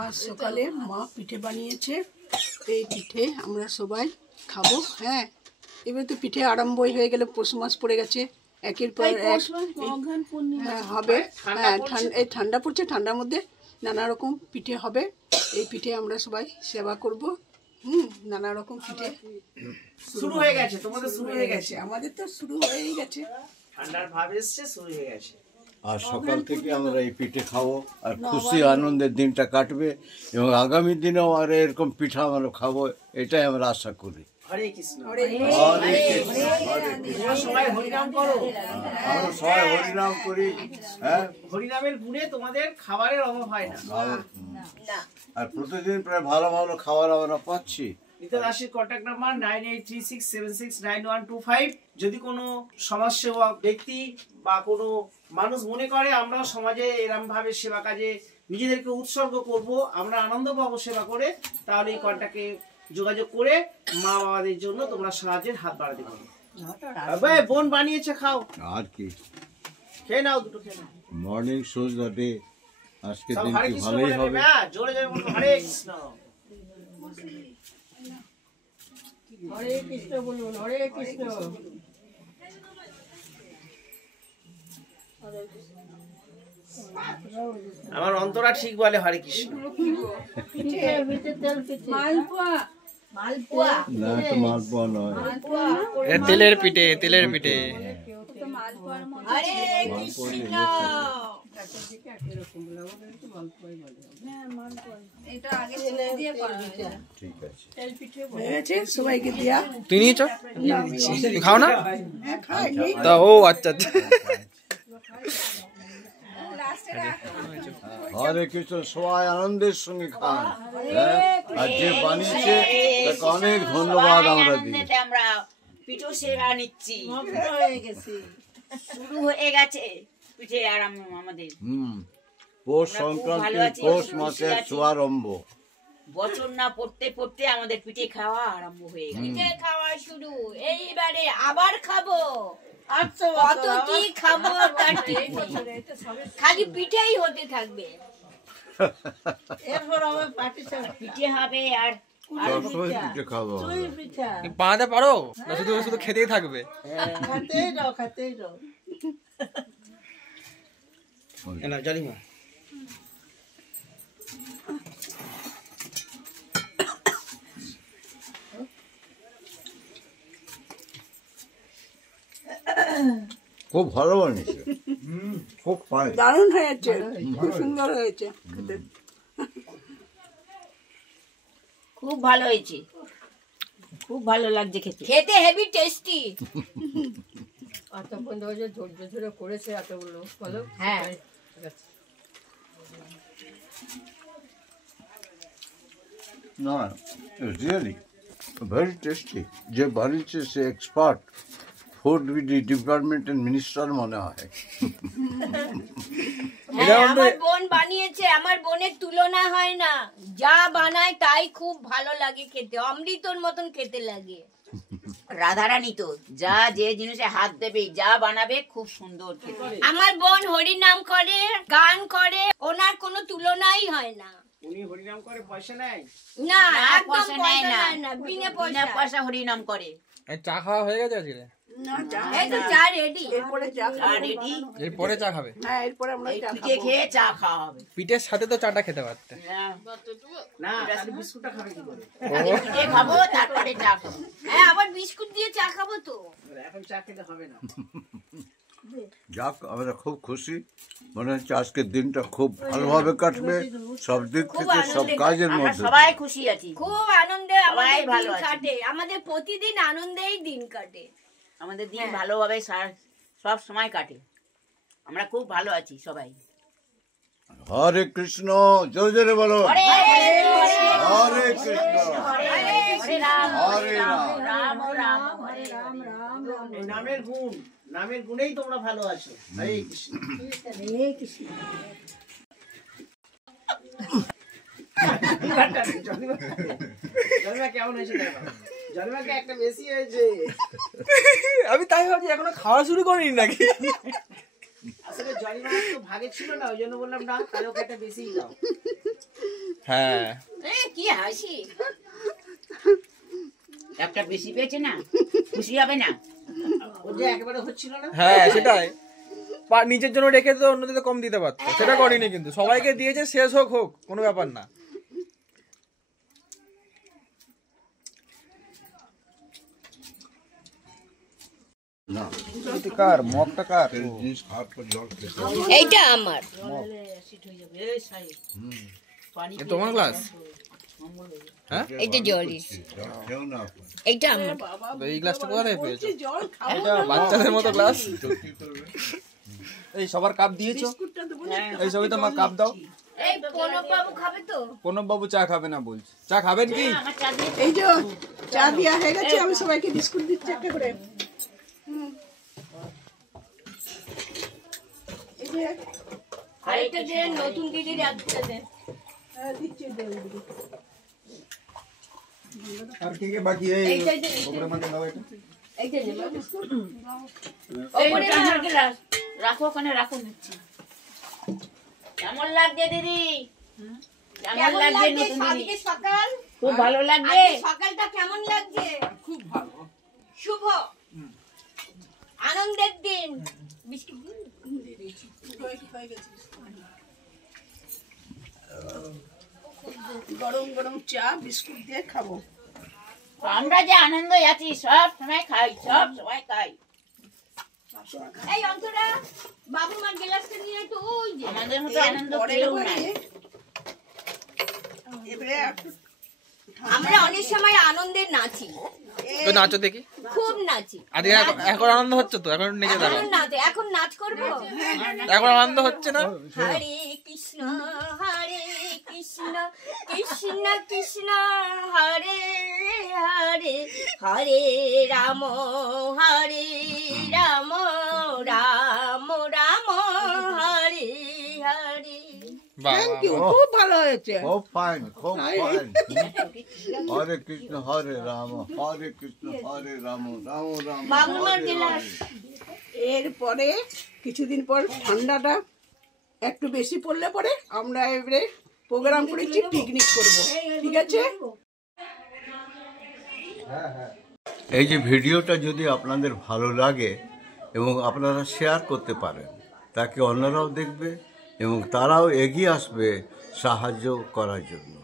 আজ সকালে মা পিঠে বানিয়েছে, এই পিঠে আমরা সবাই খাবো। হ্যাঁ, এবার তো পিঠে আরম্ভই হয়ে গেলে, পৌষ মাস পড়ে গেছে, একের পর এক হবে। হ্যাঁ, এই ঠান্ডা পড়ছে, ঠান্ডার মধ্যে নানা রকম পিঠে হবে। এই পিঠে আমরা সবাই সেবা করব। নানা রকম পিঠে শুরু হয়ে গেছে, তোমাদের শুরু হয়ে গেছে, আমাদের তো শুরু হয়েই গেছে, ঠান্ডার ভাব এসছে, শুরু হয়ে গেছে। আর সকাল থেকে আমরা এই পিঠে খাবো আর খুশি আনন্দের দিনটা কাটবে, এবং আগামী দিনেও আর এরকম পিঠা আমরা খাবো, এটাই আমরা আশা করি। হরে কৃষ্ণ, হরে কৃষ্ণ। সবাই হরিনাম করো, আমরা সবাই হরিনাম করি। হ্যাঁ, হরিনামের গুণে তোমাদের খাবারের অভাব হয় না। আর প্রতিদিন প্রায় ভালো ভালো খাবার আমরা পাচ্ছি। মিতাদাসীর কন্ট্যাক্ট নাম্বার 9836769125। যদি কোনো সমাজসেবক ব্যক্তি বা কোনো মানুষ মনে করে আমরা সমাজে এরম ভাবে সেবা কাজে নিজেদেরকে উৎসর্গ করব, আমরা আনন্দ পাবো সেবা করে, তাহলে এই কন্ট্যাক্টে যোগাযোগ করে মা বাবাদের জন্য তোমরা সাহায্যের হাত বাড়াতে পারো। বোন বানিয়েছে, খাও। আর কি, খেয়ে নাও, দুটো খেয়ে নাও। Morning shows the day. আজকে সব হরে দিনটি কৃষ্ণ ভালোই বলে হবে। নেবে, জোরে জোরে বলো হরে কৃষ্ণ। হরে কৃষ্ণ বলুন, হরে কৃষ্ণ। আমার অন্তরা ঠিক বলে হরে কৃষ্ণ। না, তো মালপোয়া নয়, তেলের পিঠে, তেলের পিঠে। হরে কৃষ্ণ। ঠিক আছে। হয়ে গেছে, সবাইকে দেয়া। তুই নিয়েছ? তুমি খাও না? হ্যাঁ, খাই। তা ও আচ্ছা আচ্ছা। হরে কৃষ্ণ, সবাই আনন্দের সঙ্গে খান। হ্যাঁ, আর যে বানিয়েছে তাকে অনেক ধন্যবাদ আমরা দিই। আমরা পিঠো সেরা নিচ্ছি, শুরু হয়ে গেছে পিঠে আরম্ভ আমাদের। পৌষ সংক্রান্তি, পৌষ মাসের শুভারম্ভ। বছর না পড়তে পড়তে আমাদের পিঠে খাওয়া আরম্ভ হয়ে গেছে। পিঠে খাওয়া শুরু, এইবারে আবার খাবো। কত কি খাবো তার ঠিক নেই, খালি পিঠেই হতে থাকবে। এরপর আবার পাটি পিঠে হবে আর সবসময় পিঠে খাবো। বানাতে পারো না, শুধু শুধু খেতেই থাকবে? খাতেই যাও, খাতেই যাও। না জানি না। খুব ভালো বানিয়েছে, খুব ফাইন। দারুণ হয়েছে, খুব সুন্দর হয়েছে খেতে। খুব ভালো হয়েছে, খুব ভালো লাগছে খেতে, খেতে হেভি টেস্টি। এতক্ষণ ধরে যে ধৈর্য ধরে করেছে এতগুলো, বলো। হ্যাঁ, ঠিক আছে। না, রিয়েলি ভেরি টেস্টি। যে বানিয়েছে সে এক্সপার্ট, ফুড ডিপার্টমেন্টের মিনিস্টার মনে হয়। হ্যাঁ, আমার বোন বানিয়েছে, আমার বোনের তুলনা হয় না। যা বানায় তাই খুব ভালো লাগে খেতে, অমৃতর মতন খেতে লাগে। রাধারানী তো যা যে জিনিসে হাত দেবে, যা বানাবে খুব সুন্দর খেতে। আমার বোন হরি নাম করে, গান করে, ওনার কোনো তুলনাই হয় না। উনি হরিনাম করে পয়সা নেয় না, একদম পয়সা নেয় না, বিনা পয়সা হরিনাম করে। চা খাওয়া হয়ে গেছে আজকে? এই তো চা রেডি, এরপরে চা চা রেডি। এরপরে চা খাবে? হ্যাঁ, এরপরে আমরা চা পিঠে খেয়ে চা খাওয়া হবে। পিঠের সাথে তো চাটা খেতে পারতে। না, তাহলে বিস্কুটটা খাবে কি করে? পিঠে খাবো তারপরে চা খাবো। হ্যাঁ, আবার বিস্কুট দিয়ে চা খাবো তো। এখন চা খেতে হবে না। যাক, আমরা খুব খুশি, মনে হচ্ছে আজকের দিনটা খুব ভালোভাবে কাটবে, সব দিক থেকে, সব কাজের আমরা মধ্যে। সবাই খুশি আছি, খুব আনন্দে আমাদের ভালো দিন আছি। কাটে, আমাদের প্রতিদিন আনন্দেই দিন কাটে। আমাদের দিন ভালোভাবে সব সময় কাটে, আমরা খুব ভালো আছি সবাই। হরে কৃষ্ণ, জোরে জোরে বলো। হরে কৃষ্ণ, হরে রাম, হরে রাম, রাম রাম, হরে রাম, রাম রাম। এই নামের গুণ, নামের গুণেই তোমরা ভালো আছো। হরে কৃষ্ণ। হরে কৃষ্ণ। জন্মা কেমন হয়েছে দেখো, জন্মাকে একটা বেশি হয়েছে। আমি তাই ভাবছি এখনো খাওয়া শুরু করিনি নাকি। আসলে জন্মা তো ভাগে ছিল না, ওই জন্য বললাম না, তাহলে ওকে একটা বেশি দাও। হ্যাঁ কি হাসি, একটা বেশি পেয়েছে না, খুশি হবে না? ও যে একেবারে হচ্ছিল না। হ্যাঁ সেটাই, নিজের জন্য রেখে তো অন্যদের কম দিতে পারতো, সেটা করিনি, কিন্তু সবাইকে দিয়েছে, শেষ হোক হোক কোনো ব্যাপার না। না কার মগটা কার? এই জিনিস খাওয়ার পর জল খেতে এইটা আমার, তোমার গ্লাস? হ্যাঁ এইটা জলই, জল খেও না আপনি। এইটা আমার। এই গ্লাসটা কোথা থেকে পেয়েছো? জল খাবো এটা বাচ্চাদের মতো গ্লাস। তো কি করবে? এই সবার কাপ দিয়েছো? বিস্কুটটা দেবো না? এই সবই তোমার কাপ দাও। এই প্রণব বাবু খাবে তো? প্রণব বাবু চা খাবে না বলছে, চা খাবেন কি? আমার চা দিয়ে এই যে চা দেওয়া হয়ে গেছে, আমি সবাইকে বিস্কুট দিচ্ছি একটা করে। এই যে আরেকটা যে নতুন দিদি রাখতে দে। দিচ্ছি, দেবো, দেবো। আর কি কি বাকি এই এইটা যে ওপরে মাঝে দাও এটা। এইটা যে ওপরে আমার গ্লাস রাখো, ওখানে রাখো নিচ্ছি। কেমন লাগছে দিদি? কেমন লাগছে নতুন দিদি? সকাল খুব ভালো লাগছে। সকালটা কেমন লাগছে? খুব ভালো। শুভ আনন্দের দিন। বিস্কুট দিন। হয়ে গেছে। গরম গরম চা বিস্কুট দিয়ে খাবো। আমরা যে আনন্দ আছি সব সময় খাই, সব সময় খাই। এই অন্তরা বাবু মার গ্লাসটা নিয়ে তো ওই যে আমাদের মতো আনন্দ কেউ নাই। এবারে একটু আমরা অনেক সময় আনন্দে নাচি, তো নাচো দেখি। খুব নাচি। আজকে এখন আনন্দ হচ্ছে তো, এখন নেচে দাঁড়াও। এখন নাচে, এখন নাচ করবো। এখন আনন্দ হচ্ছে না? হরে কৃষ্ণ কৃষ্ণ কৃষ্ণ কৃষ্ণ হরে হরে, হরে রাম রাম রাম হরে হরে। বাহ থ্যাংক ইউ, বাহ, খুব ভালো হয়েছে। খুব ফাইন, খুব ফাইন। হরে কৃষ্ণ হরে রাম, হরে কৃষ্ণ হরে রাম, রাম রাম বাবু মার হরে গ্লাস। হরে। এরপরে কিছুদিন পর ঠান্ডাটা একটু বেশি পড়লে পরে আমরা এবারে প্রোগ্রাম করেছি পিকনিক করব, ঠিক আছে? এই যে ভিডিওটা যদি আপনাদের ভালো লাগে এবং আপনারা শেয়ার করতে পারেন, তাকে অন্যরাও দেখবে এবং তারাও এগিয়ে আসবে সাহায্য করার জন্য।